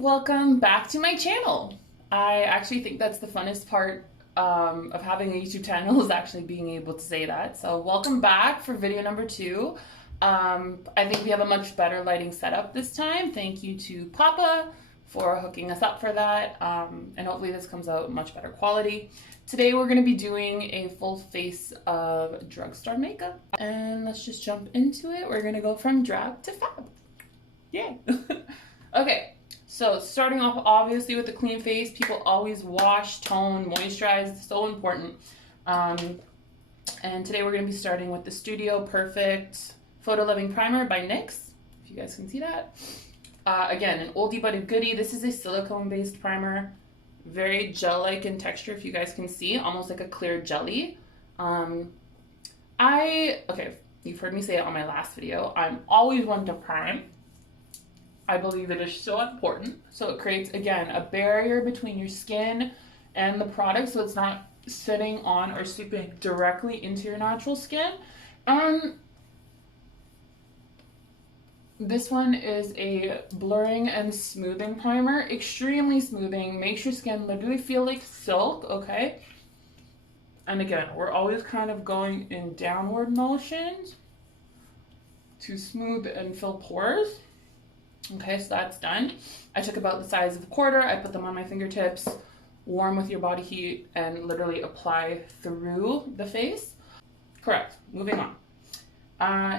welcome back to my channel. I actually think that's the funnest part of having a YouTube channel is actually being able to say that. So welcome back for video number 2. I think we have a much better lighting setup this time. Thank you to Papa for hooking us up for that, and hopefully this comes out much better quality. Today we're going to be doing a full face of drugstore makeup, and let's just jump into it. We're going to go from drag to fab. Yay! Okay, so starting off obviously with a clean face. People always wash, tone, moisturize, so important. And today we're going to be starting with the Studio Perfect Photo Loving Primer by NYX, if you guys can see that. Again, an oldie but a goodie. This is a silicone-based primer, very gel-like in texture, if you guys can see, almost like a clear jelly. Okay, you've heard me say it on my last video, I'm always one to prime. I believe it is so important. So it creates, again, a barrier between your skin and the product, so it's not sitting on or seeping directly into your natural skin. This one is a blurring and smoothing primer, extremely smoothing, makes your skin literally feel like silk, okay? And again, we're always kind of going in downward motions to smooth and fill pores. Okay, so that's done. I took about the size of a quarter, I put them on my fingertips, warm with your body heat, and literally apply through the face. Correct, moving on.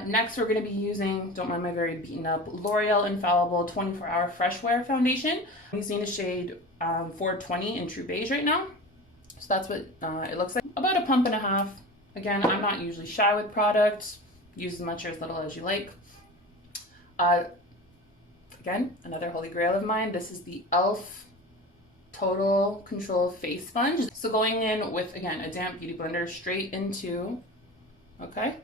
Next, we're going to be using, don't mind my very beaten up, L'Oreal Infallible 24-Hour Fresh Wear Foundation. I'm using the shade 420 in True Beige right now. So that's what it looks like. About a pump and a half. Again, I'm not usually shy with products. Use as much or as little as you like. Again, another holy grail of mine. This is the e.l.f. Total Control Face Sponge. So going in with, again, a damp beauty blender straight into, okay?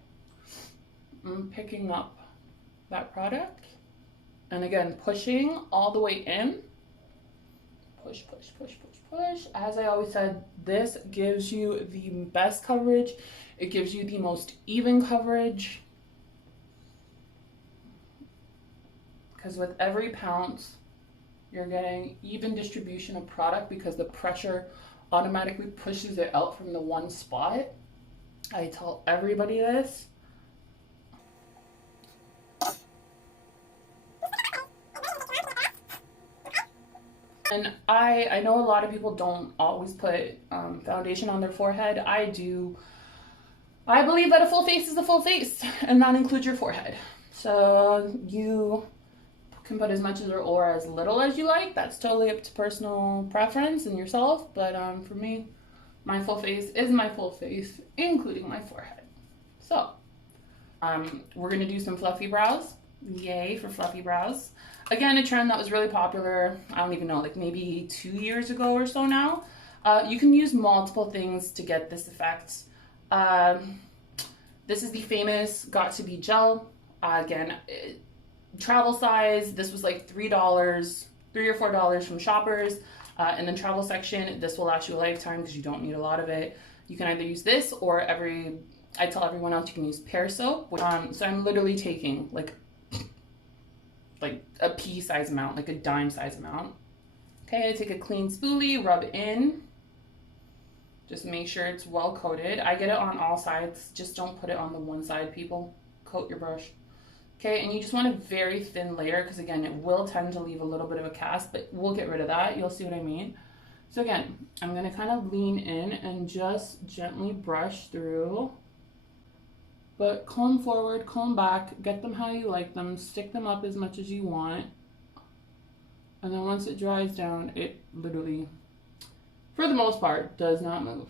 I'm picking up that product and again pushing all the way in. Push, push, push, push, push. As I always said, this gives you the best coverage. It gives you the most even coverage, because with every pounce you're getting even distribution of product because the pressure automatically pushes it out from the one spot. I tell everybody this. And I know a lot of people don't always put foundation on their forehead. I do. I believe that a full face is a full face, and that includes your forehead. So you can put as much or as little as you like. That's totally up to personal preference and yourself. But for me, my full face is my full face, including my forehead. So we're going to do some fluffy brows. Yay for fluffy brows. Again, a trend that was really popular, I don't even know, like maybe 2 years ago or so now. You can use multiple things to get this effect. This is the famous Got To Be Gel. Again, travel size, this was like $3 or $4 from Shoppers. In the travel section, this will last you a lifetime because you don't need a lot of it. You can either use this or I tell everyone else you can use pear soap. So I'm literally taking like a pea size amount, like a dime size amount. Okay, I take a clean spoolie, rub in. Just make sure it's well coated. I get it on all sides. Just don't put it on the one side, people. Coat your brush. Okay, and you just want a very thin layer because again, it will tend to leave a little bit of a cast, but we'll get rid of that. You'll see what I mean. So again, I'm gonna kind of lean in and just gently brush through. But comb forward, comb back, get them how you like them, stick them up as much as you want. And then once it dries down, it literally, for the most part, does not move.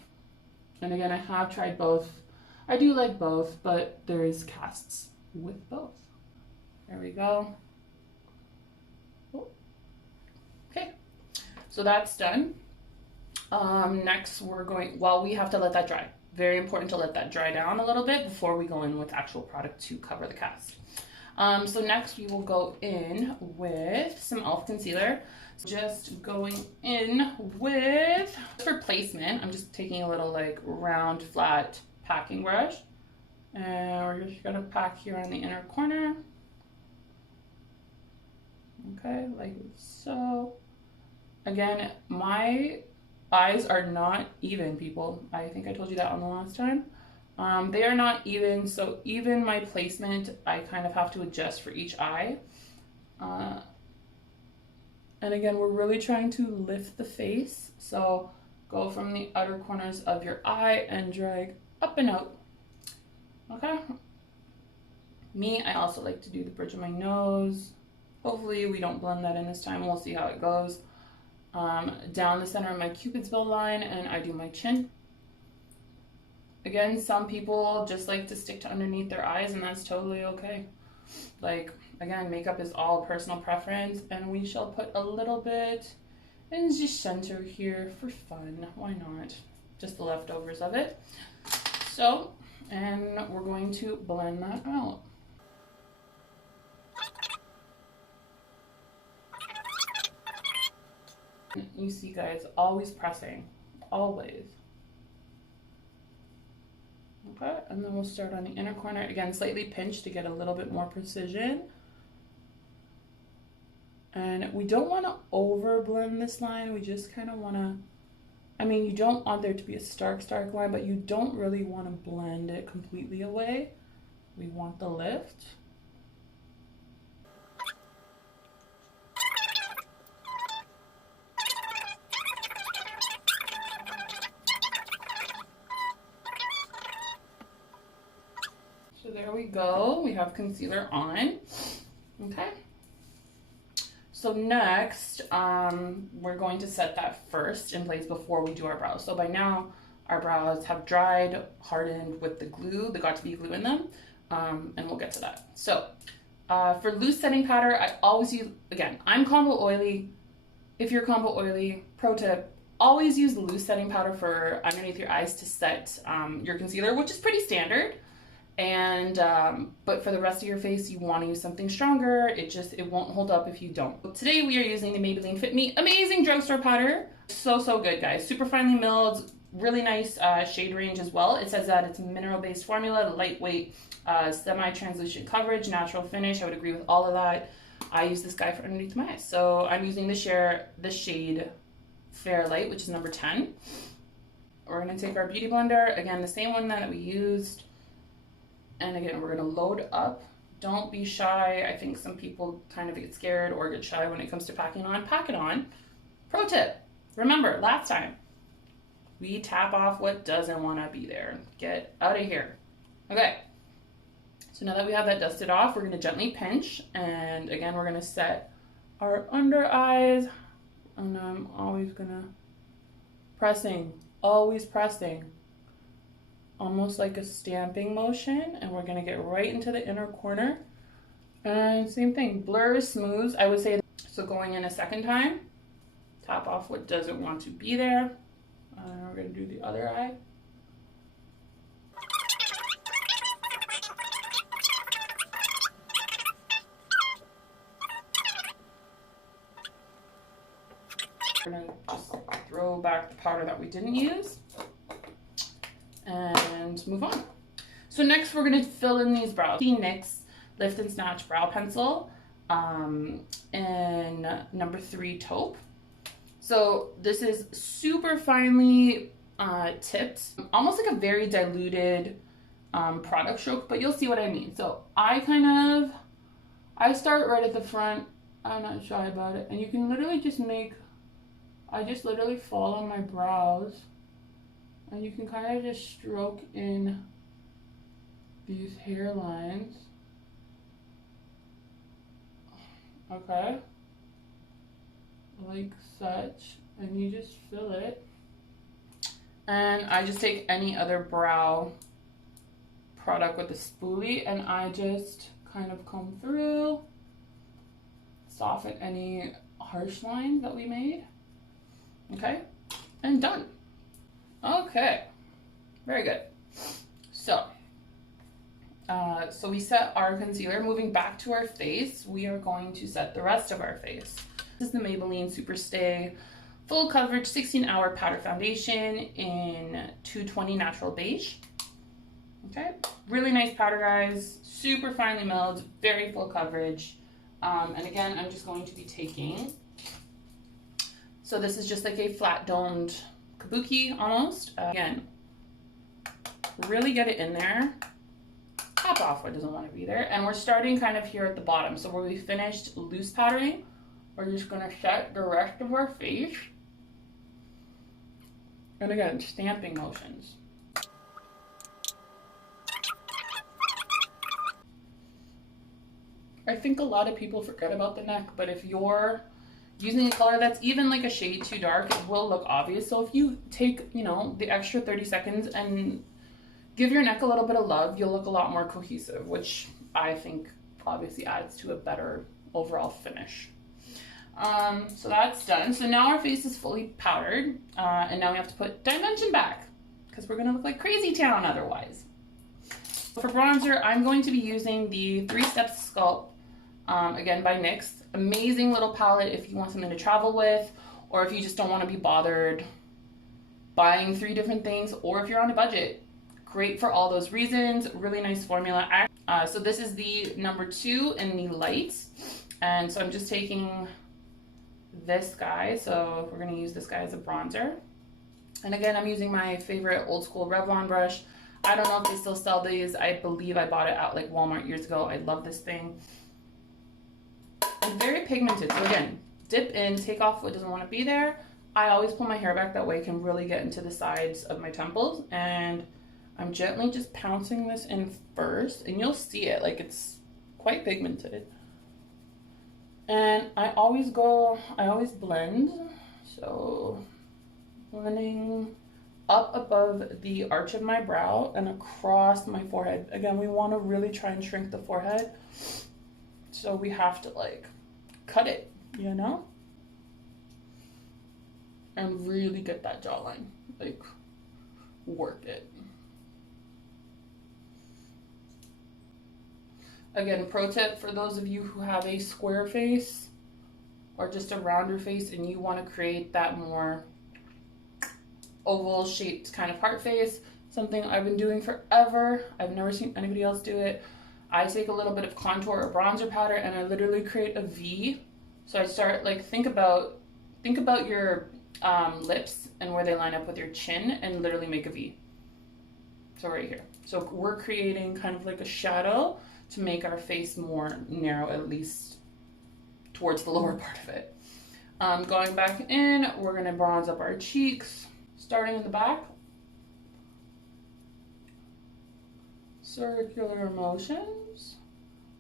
And again, I have tried both. I do like both, but there is casts with both. There we go. Okay, so that's done. Next we're going, well, we have to let that dry. Very important to let that dry down a little bit before we go in with actual product to cover the cast. So next we will go in with some e.l.f. concealer. Just going in with, for placement, I'm just taking a little like round flat packing brush. And we're just gonna pack here on the inner corner. Okay, like so. Again, my eyes are not even, people. I think I told you that on the last time. They are not even, so even my placement, I kind of have to adjust for each eye. And again, we're really trying to lift the face. So go from the outer corners of your eye and drag up and out. Okay. Me, I also like to do the bridge of my nose. Hopefully we don't blend that in this time. We'll see how it goes. Down the center of my Cupid's bow line, and I do my chin. Again, some people just like to stick to underneath their eyes, and that's totally okay. Like, again, makeup is all personal preference, and we shall put a little bit in the center here for fun. Why not? Just the leftovers of it. So, and we're going to blend that out. You see, guys, always pressing, always. Okay, and then we'll start on the inner corner. Again, slightly pinch to get a little bit more precision. And we don't want to over blend this line. We just kind of want to, I mean, you don't want there to be a stark line, but you don't really want to blend it completely away. We want the lift. So there we go. We have concealer on. Okay. So next, we're going to set that first in place before we do our brows. So by now, our brows have dried, hardened with the glue, the got-to-be glue in them, and we'll get to that. So for loose setting powder, I always use, again, I'm combo oily. If you're combo oily, pro tip, always use the loose setting powder for underneath your eyes to set your concealer, which is pretty standard. And but for the rest of your face, you want to use something stronger. It won't hold up if you don't. Today we are using the Maybelline Fit Me amazing drugstore powder. So good, guys. Super finely milled, really nice shade range as well. It says that it's a mineral based formula, lightweight, semi-translucent coverage, natural finish. I would agree with all of that. I use this guy for underneath my eyes. So I'm using the shade Fair Light, which is number 10. We're gonna take our beauty blender, again the same one that we used. And again, we're gonna load up. Don't be shy. I think some people kind of get scared or get shy when it comes to packing on. Pack it on. Pro tip, remember, last time, we tap off what doesn't wanna be there. Get out of here. Okay, so now that we have that dusted off, we're gonna gently pinch. And again, we're gonna set our under eyes. And I'm always gonna always pressing. Almost like a stamping motion, and we're gonna get right into the inner corner. And same thing, blur is smooth, I would say. So going in a second time, tap off what doesn't want to be there. And we're gonna do the other eye. We're gonna just throw back the powder that we didn't use. And move on. So next we're gonna fill in these brows. The NYX Lift and Snatch Brow Pencil in number 3 taupe. So this is super finely tipped, almost like a very diluted product stroke, but you'll see what I mean. So I start right at the front. I'm not shy about it. And you can literally just I just literally follow my brows. And you can kind of just stroke in these hairlines. Okay. Like such. And you just fill it. And I just take any other brow product with a spoolie and I just kind of comb through, soften any harsh lines that we made. Okay. And done. Okay, very good. So we set our concealer. Moving back to our face, we are going to set the rest of our face. This is the Maybelline Superstay Full Coverage 16-Hour Powder Foundation in 220 Natural Beige. Okay, really nice powder, guys. Super finely milled, very full coverage. And again, I'm just going to be taking, so this is just like a flat domed kabuki almost. Again, really get it in there. Top off what doesn't want to be there. And we're starting kind of here at the bottom. So where we finished loose patterning, we're just going to set the rest of our face. And again, stamping motions. I think a lot of people forget about the neck, but if you're using a color that's even like a shade too dark, it will look obvious. So if you take, you know, the extra 30 seconds and give your neck a little bit of love, you'll look a lot more cohesive, which I think obviously adds to a better overall finish. So that's done. So now our face is fully powdered, and now we have to put dimension back because we're gonna look like crazy town otherwise. For bronzer, I'm going to be using the 3 Steps Sculpt, again by NYX. Amazing little palette if you want something to travel with, or if you just don't want to be bothered buying 3 different things, or if you're on a budget. Great for all those reasons. Really nice formula. So this is the number 2 in the lights, and so I'm just taking this guy. So we're going to use this guy as a bronzer, and again I'm using my favorite old school Revlon brush. I don't know if they still sell these. I believe I bought it at like Walmart years ago. I love this thing. It's very pigmented. So again, dip in, take off what doesn't want to be there. I always pull my hair back, that way I can really get into the sides of my temples, and I'm gently just pouncing this in first, and you'll see it, like it's quite pigmented. And I always blend, so blending up above the arch of my brow and across my forehead. Again, we want to really try and shrink the forehead, so we have to like cut it, you know, and really get that jawline, like work it. Again, pro tip for those of you who have a square face or just a rounder face and you want to create that more oval shaped kind of heart face, something I've been doing forever. I've never seen anybody else do it. I take a little bit of contour or bronzer powder and I literally create a V. So I start like, think about your lips and where they line up with your chin, and literally make a V. So right here. So we're creating kind of like a shadow to make our face more narrow, at least towards the lower part of it. Going back in, we're gonna bronze up our cheeks, starting in the back. Circular motions.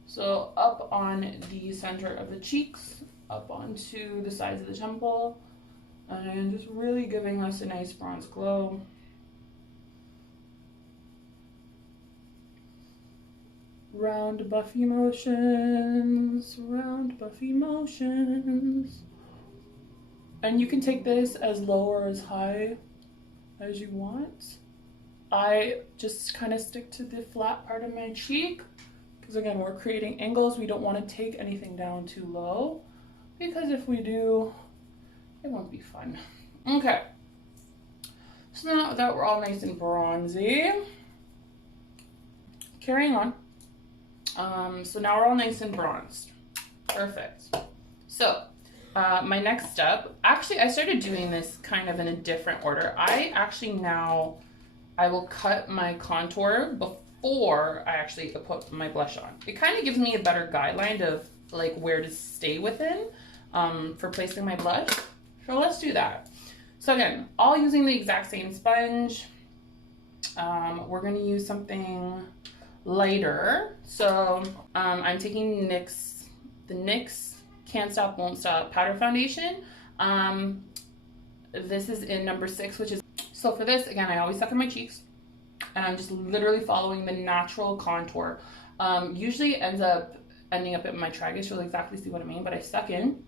So up on the center of the cheeks, up onto the sides of the temple, and just really giving us a nice bronze glow. Round buffy motions, round buffy motions. And you can take this as low or as high as you want. I just kind of stick to the flat part of my cheek because again, we're creating angles. We don't want to take anything down too low, because if we do, it won't be fun. Okay, so now that we're all nice and bronzy, carrying on. So now we're all nice and bronzed. Perfect. So my next step, actually I started doing this kind of in a different order. I will cut my contour before I actually put my blush on. It kind of gives me a better guideline of like where to stay within for placing my blush. So let's do that. So again, all using the exact same sponge. We're gonna use something lighter. So I'm taking the NYX Can't Stop Won't Stop powder foundation. This is in number 6, which is, so for this, again, I always suck in my cheeks, and I'm just literally following the natural contour. Usually it ending up in my tragus. You'll exactly see what I mean, but I suck in.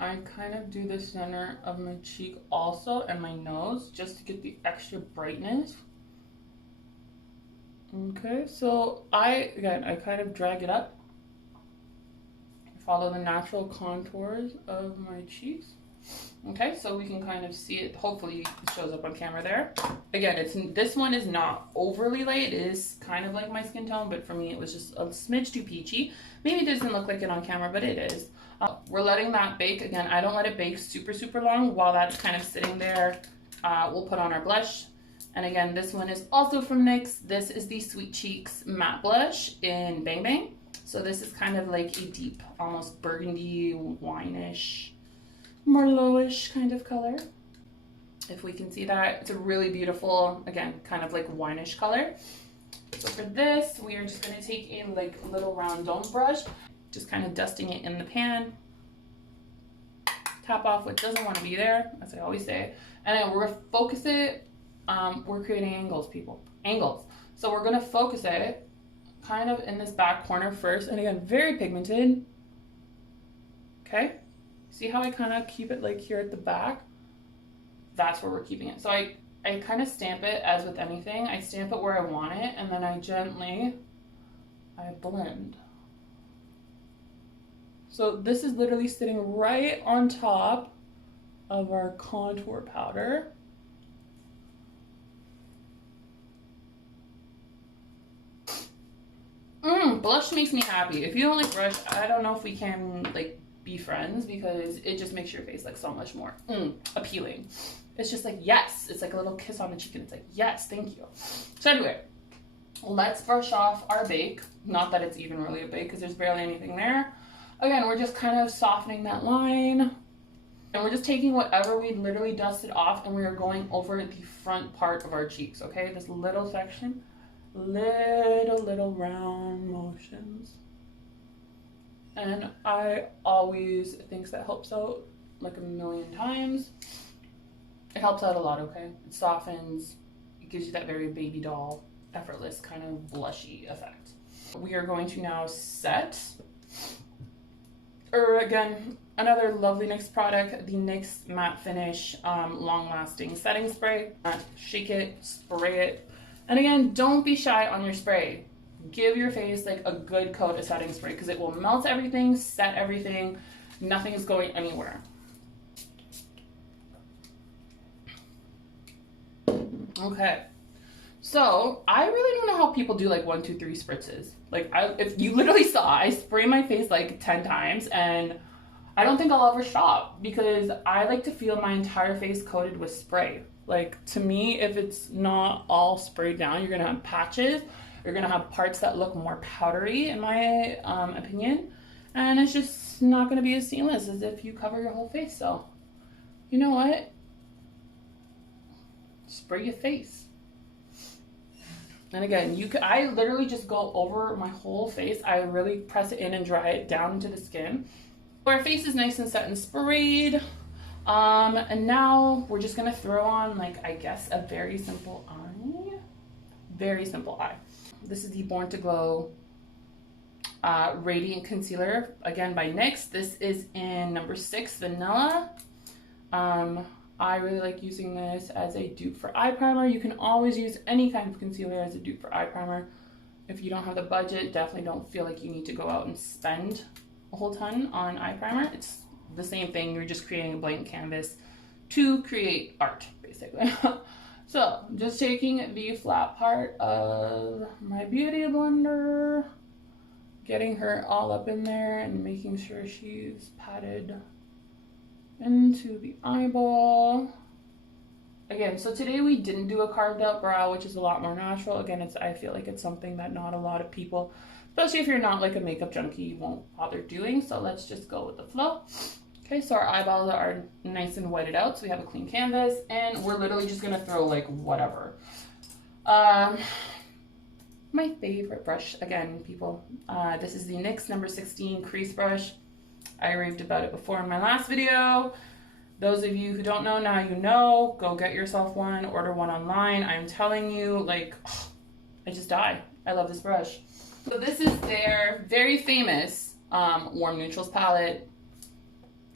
I kind of do the center of my cheek also, and my nose, just to get the extra brightness. Okay, so I kind of drag it up. Follow the natural contours of my cheeks. Okay, so we can kind of see it. Hopefully it shows up on camera there. Again, this one is not overly light. It is kind of like my skin tone, but for me it was just a smidge too peachy. Maybe it doesn't look like it on camera, but it is. We're letting that bake. Again, I don't let it bake super, super long. While that's kind of sitting there, we'll put on our blush. And again, this one is also from NYX. This is the Sweet Cheeks Matte Blush in Bang Bang. So this is kind of like a deep, almost burgundy, wine-ish, Merlot-ish kind of color. If we can see that, it's a really beautiful, again, kind of like wine-ish color. So for this, we are just gonna take a like little round dome brush, just kind of dusting it in the pan. Tap off what doesn't want to be there, as I always say. And then we're gonna focus it. We're creating angles, people, angles. So we're gonna focus it kind of in this back corner first. And again, very pigmented. Okay. See how I kind of keep it like here at the back? That's where we're keeping it. So I kind of stamp it as with anything. I stamp it where I want it, and then I blend. So this is literally sitting right on top of our contour powder. Blush makes me happy. If you don't like blush, I don't know if we can like be friends, because it just makes your face like so much more appealing. It's just like, yes, it's like a little kiss on the cheek, and it's like, yes, thank you. So anyway, let's brush off our bake. Not that it's even really a bake, because there's barely anything there. Again, we're just kind of softening that line, and we're just taking whatever we literally dusted off, and we are going over the front part of our cheeks. Okay, this little section, little round motions. And I always think that helps out like a million times. It helps out a lot, okay? It softens, it gives you that very baby doll, effortless kind of blushy effect. We are going to now set, or again, another lovely NYX product, the NYX Matte Finish Long Lasting Setting Spray. Shake it, spray it. And again, don't be shy on your spray. Give your face like a good coat of setting spray, because it will melt everything, set everything. Nothing is going anywhere. Okay. So I really don't know how people do like 1, 2, 3 spritzes. Like if you literally saw, I spray my face like 10 times, and I don't think I'll ever stop, because I like to feel my entire face coated with spray. Like, to me, if it's not all sprayed down, you're gonna have patches. You're gonna have parts that look more powdery, in my opinion, and it's just not gonna be as seamless as if you cover your whole face. So, you know what? Spray your face. And again, I literally just go over my whole face. I really press it in and dry it down into the skin. Our face is nice and set and sprayed. And now we're just gonna throw on, like, I guess, a very simple eye. Very simple eye. This is the Born to Glow Radiant Concealer, again by NYX. This is in number 6, Vanilla. I really like using this as a dupe for eye primer. You can always use any kind of concealer as a dupe for eye primer. If you don't have the budget, definitely don't feel like you need to go out and spend a whole ton on eye primer. It's the same thing. You're just creating a blank canvas to create art, basically. So, just taking the flat part of my beauty blender, getting her all up in there and making sure she's patted into the eyeball. Again, so today we didn't do a carved out brow, which is a lot more natural. Again, I feel like it's something that not a lot of people, especially if you're not like a makeup junkie, won't bother doing. So let's just go with the flow. Okay, so our eyeballs are nice and whited out, so we have a clean canvas, and we're literally just gonna throw like whatever. My favorite brush, again, people, this is the NYX number 16 crease brush. I raved about it before in my last video. Those of you who don't know, now you know. Go get yourself one, order one online. I'm telling you, like, I just die. I love this brush. So this is their very famous Warm Neutrals palette.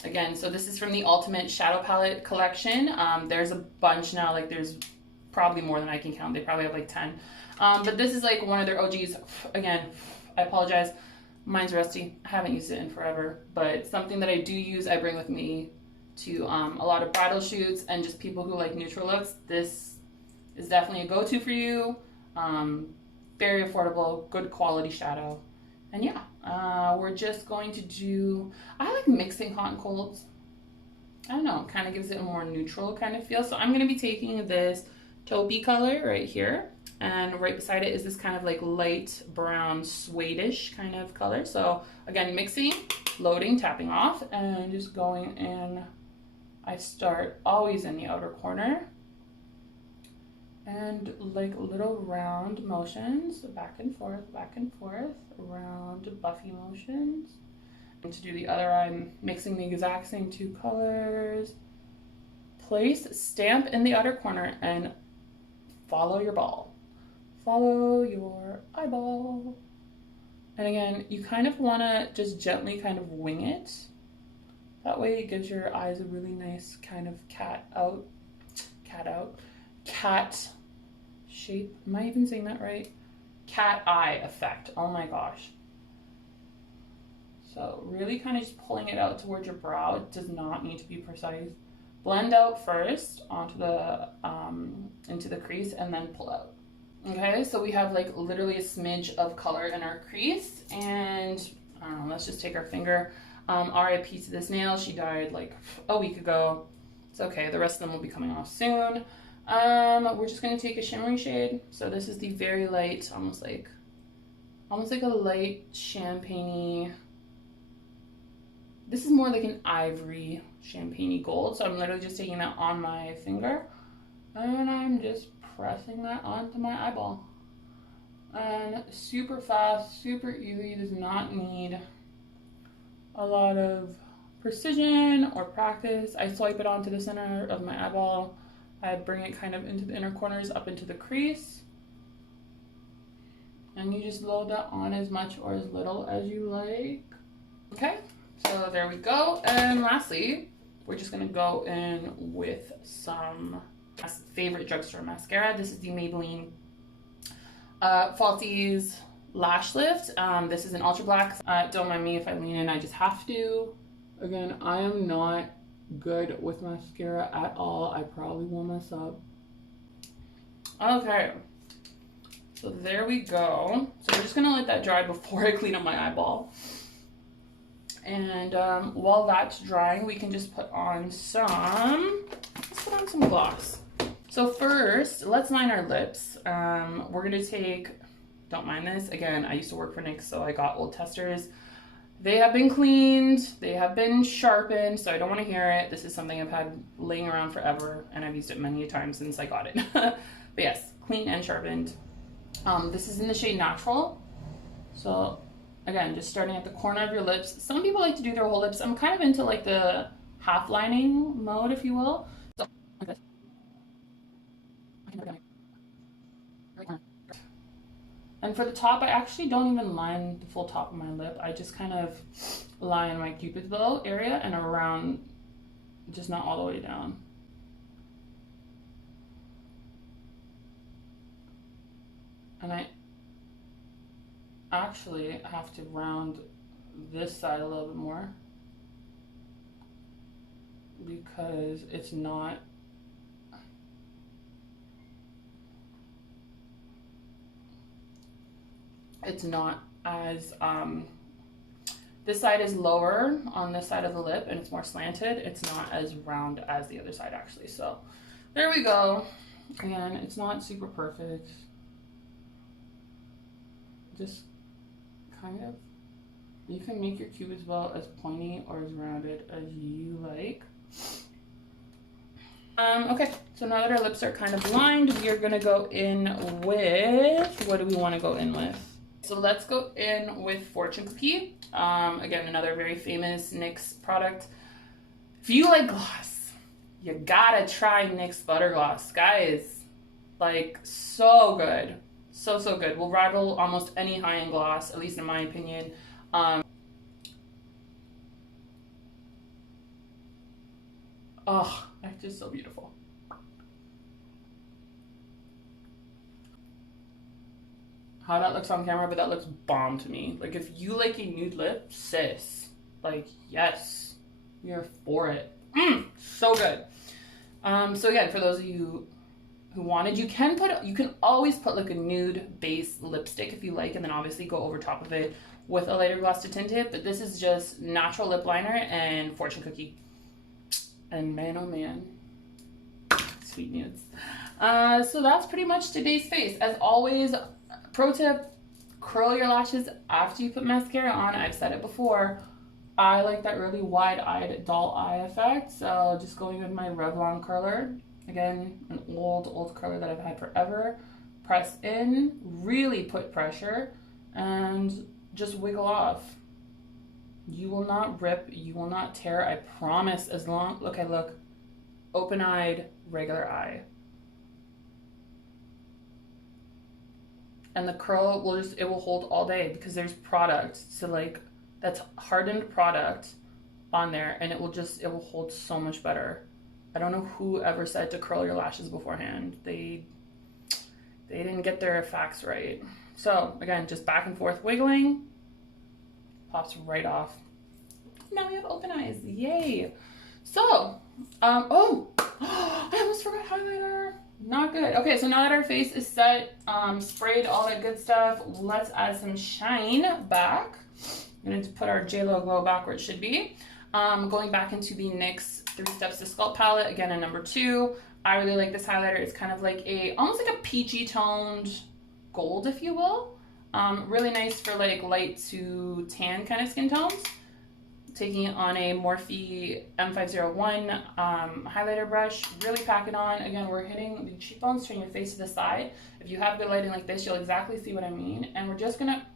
Again, so this is from the Ultimate Shadow Palette collection. There's a bunch now, like there's probably more than I can count. They probably have like 10. But this is like one of their OGs. Again, I apologize. Mine's rusty. I haven't used it in forever, but something that I do use, I bring with me to a lot of bridal shoots and just people who like neutral looks, this is definitely a go-to for you. Very affordable, good quality shadow. And yeah, we're just going to do, I like mixing hot and colds. I don't know, kind of gives it a more neutral kind of feel. So I'm going to be taking this taupey color right here, and right beside it is this kind of like light brown suede-ish kind of color. So again, mixing, loading, tapping off, and just going in. I start always in the outer corner, and like little round motions, back and forth, round buffy motions. And to do the other eye, I'm mixing the exact same two colors. Place, stamp in the outer corner, and follow your ball. Follow your eyeball. And again, you kind of want to just gently kind of wing it. That way it gives your eyes a really nice kind of cat shape. Am I even saying that right? Cat eye effect. Oh my gosh. So really kind of just pulling it out towards your brow. It does not need to be precise. Blend out first onto the into the crease and then pull out. Okay, so we have like literally a smidge of color in our crease, and I don't know, let's just take our finger. RIP to this nail. She died like a week ago. It's okay, the rest of them will be coming off soon. We're just gonna take a shimmery shade. So this is the very light, almost like a light champagne-y. This is more like an ivory champagne-y gold. So I'm literally just taking that on my finger, and I'm just pressing that onto my eyeball. And super fast, super easy. Does not need a lot of precision or practice. I swipe it onto the center of my eyeball. I bring it kind of into the inner corners, up into the crease. And you just load that on as much or as little as you like. Okay, so there we go. And lastly, we're just gonna go in with some favorite drugstore mascara. This is the Maybelline Falsies Lash Lift. This is an ultra black. Don't mind me if I lean in, I just have to. Again, I am not good with mascara at all. I probably will mess up. Okay, so there we go. So we're just gonna let that dry before I clean up my eyeball. And while that's drying, we can just put on some gloss. So first, let's line our lips. We're gonna take, don't mind this, again, I used to work for NYX, so I got old testers. They have been cleaned, they have been sharpened, so I don't wanna hear it. This is something I've had laying around forever, and I've used it many times since I got it. But yes, clean and sharpened. This is in the shade Natural. So again, just starting at the corner of your lips. Some people like to do their whole lips. I'm kind of into like the half lining mode, if you will. So like this. And for the top, I actually don't even line the full top of my lip. I just kind of line my cupid's bow area and around, just not all the way down. And I actually have to round this side a little bit more because it's not as this side is lower on this side of the lip and it's more slanted. It's not as round as the other side actually. So there we go. Again, it's not super perfect. Just kind of, you can make your cupid's bow as pointy or as rounded as you like. Okay, so now that our lips are kind of lined, we are gonna go in with, what do we wanna go in with? So let's go in with Fortune Cookie. Again, another very famous NYX product. If you like gloss, you gotta try NYX Butter Gloss. Guys, like, so good. So good. Will rival almost any high-end gloss, at least in my opinion. Oh, it's just so beautiful. How that looks on camera, but that looks bomb to me. Like, if you like a nude lip, sis, like, yes, you're for it. So good. So again, for those of you who wanted, you can always put like a nude base lipstick if you like, and then obviously go over top of it with a lighter gloss to tint it. But this is just natural lip liner and fortune cookie. And man, oh man, sweet nudes. So that's pretty much today's face. As always, pro tip, curl your lashes after you put mascara on. I've said it before. I like that really wide-eyed doll eye effect. So just going with my Revlon curler. Again, an old curler that I've had forever. Press in, really put pressure, and just wiggle off. You will not rip, you will not tear, I promise. As long, look, I look open-eyed, regular eye. And the curl will it will hold all day because there's product. So like, that's hardened product on there, and it will hold so much better. I don't know who ever said to curl your lashes beforehand. They didn't get their facts right. So again, just back and forth wiggling, pops right off. Now we have open eyes, yay. So, oh, I almost forgot highlighter. Not good. Okay, so now that our face is set, sprayed, all that good stuff, let's add some shine back. I'm going to put our J-Lo Glow back where it should be. Going back into the NYX 3 Steps to Sculpt palette, again a number 2. I really like this highlighter. It's kind of like almost like a peachy toned gold, if you will. Really nice for like light to tan kind of skin tones. Taking it on a Morphe M501 highlighter brush, really pack it on. Again, we're hitting the cheekbones, turn your face to the side. If you have good lighting like this, you'll exactly see what I mean. And we're just gonna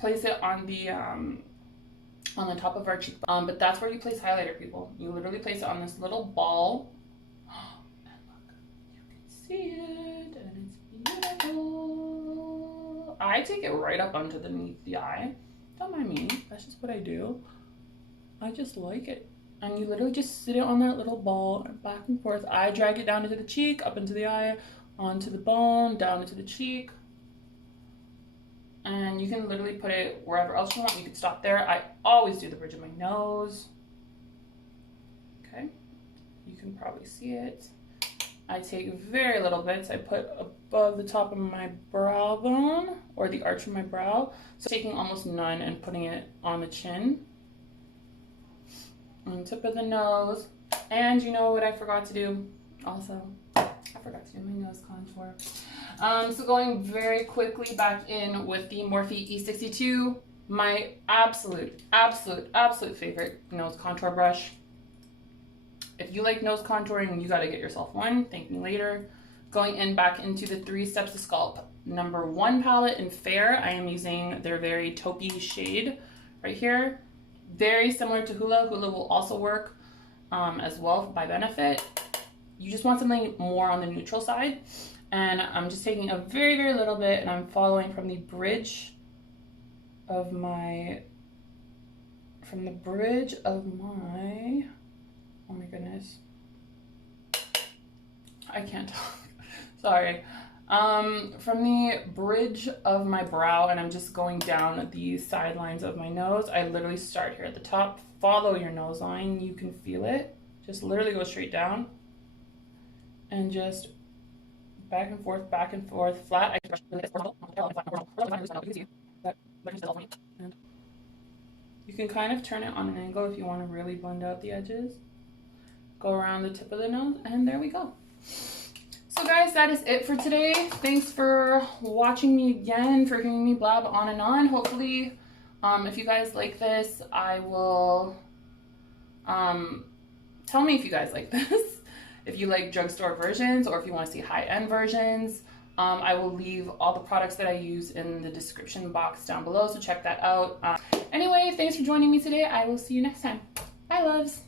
place it on the top of our cheekbone. But that's where you place highlighter, people. You literally place it on this little ball. And look, you can see it, and it's beautiful. I take it right up underneath the eye. Don't mind me, that's just what I do. I just like it. And you literally just sit it on that little ball, back and forth. I drag it down into the cheek, up into the eye, onto the bone, down into the cheek. And you can literally put it wherever else you want. You can stop there. I always do the bridge of my nose. Okay, you can probably see it. I take very little bits. I put above the top of my brow bone, or the arch of my brow. So taking almost none and putting it on the chin. On the tip of the nose. And you know what I forgot to do also? I forgot to do my nose contour. So going very quickly back in with the Morphe E62, my absolute favorite nose contour brush. If you like nose contouring, you got to get yourself one. Thank me later. Going in back into the 3 Steps to Sculpt number 1 palette in Fair. I am using their very taupey shade right here. Very similar to Hoola. Hoola will also work as well by Benefit. You just want something more on the neutral side. And I'm just taking a very little bit, and I'm following from the bridge of my, oh my goodness, I can't talk, sorry. From the bridge of my brow, and I'm just going down the sidelines of my nose. I literally start here at the top, follow your nose line, you can feel it. Just literally go straight down, and just back and forth, flat. And you can kind of turn it on an angle if you want to really blend out the edges. Go around the tip of the nose, and there we go. So guys, that is it for today. Thanks for watching me again, for hearing me blab on and on. Hopefully, if you guys like this, I will, tell me if you guys like this. If you like drugstore versions, or if you want to see high-end versions. I will leave all the products that I use in the description box down below, so check that out. Anyway, thanks for joining me today. I will see you next time. Bye, loves.